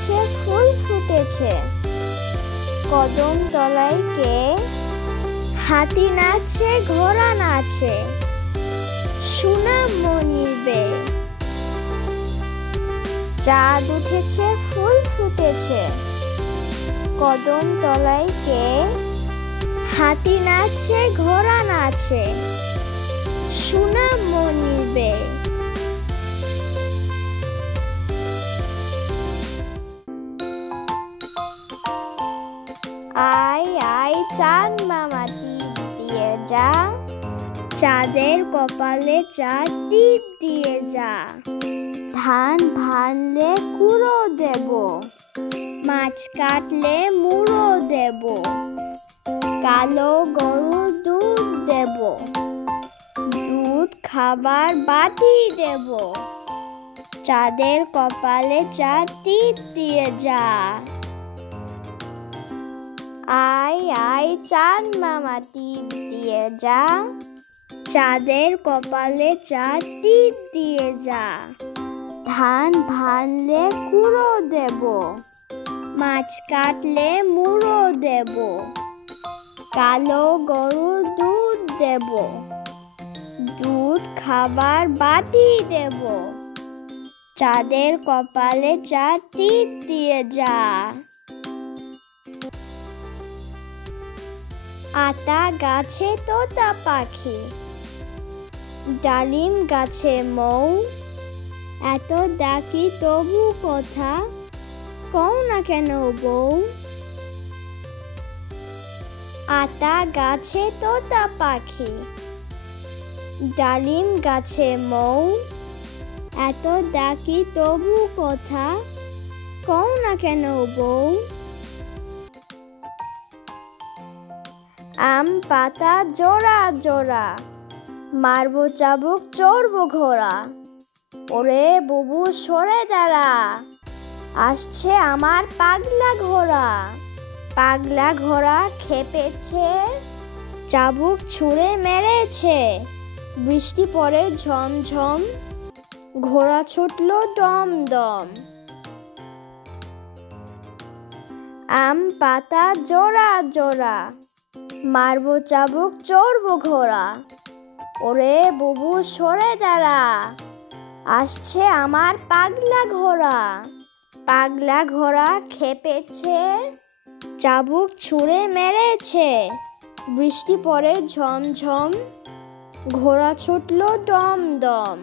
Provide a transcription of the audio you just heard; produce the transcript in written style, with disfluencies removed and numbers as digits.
গাছে ফুল ফুটেছে, কদম তলায় কে? হাতি নাচছে, ঘোড়া নাচে, সোনামণির বে। চাঁদ উঠেছে, ফুল ফুটেছে, কদম তলায় কে? হাতি নাচছে, ঘোড়া নাচে, সোনামণির বে। আয় আয় চাঁদ মামা টিপ দিয়ে যা, চাঁদের কপালে চাঁদ টিপ দিয়ে যা। ধান ভানলে কুড়ো দেব, মাছ কাটলে মুড়ো দেব, কালো গরুর দুধ দেব, দুধ খাবার বাটি দেব। চাঁদের কপালে চাঁদ টিপ দিয়ে যা। আয় আয় চাঁদ মামা টিপ দিয়ে যা, চাঁদের কপালে চাঁদ টিপ দিয়ে যা। ধান ভানলে কুড়ো দেব, মাছ কাটলে মুড়ো দেব, কালো গরুর দুধ দেব, দুধ খাবার বাটি দেব। চাঁদের কপালে চাঁদ টিপ দিয়ে যা। আতা গাছে তোতা পাখি, ডালিম গাছে মৌ, এত ডাকি তবু কথা কও না কেন বউ। আতা গাছে তোতা পাখি, ডালিম গাছে মৌ, এত ডাকি তবু কথা কও না কেন বউ। আম পাতা জোড়া জোড়া, মারবো চাবুক চড়বো ঘোড়া, ওরে বুবু সরে দাঁড়া, আসছে আমার পাগলা ঘোড়া। পাগলা ঘোড়া খেপেছে, চাবুক ছুঁড়ে মেরেছে, বৃষ্টি পড়ে ঝমঝম, ঘোড়া ছুটলো দম দম। আম পাতা জোড়া জোড়া, মারবো চাবুক চড়বো ঘোড়া, ওরে বুবু সরে দাঁড়া, আসছে আমার পাগলা ঘোড়া। পাগলা ঘোড়া খেপেছে, চাবুক ছুঁড়ে মেরেছে, বৃষ্টি পড়ে ঝমঝম, ঘোড়া ছুটলো দম দম।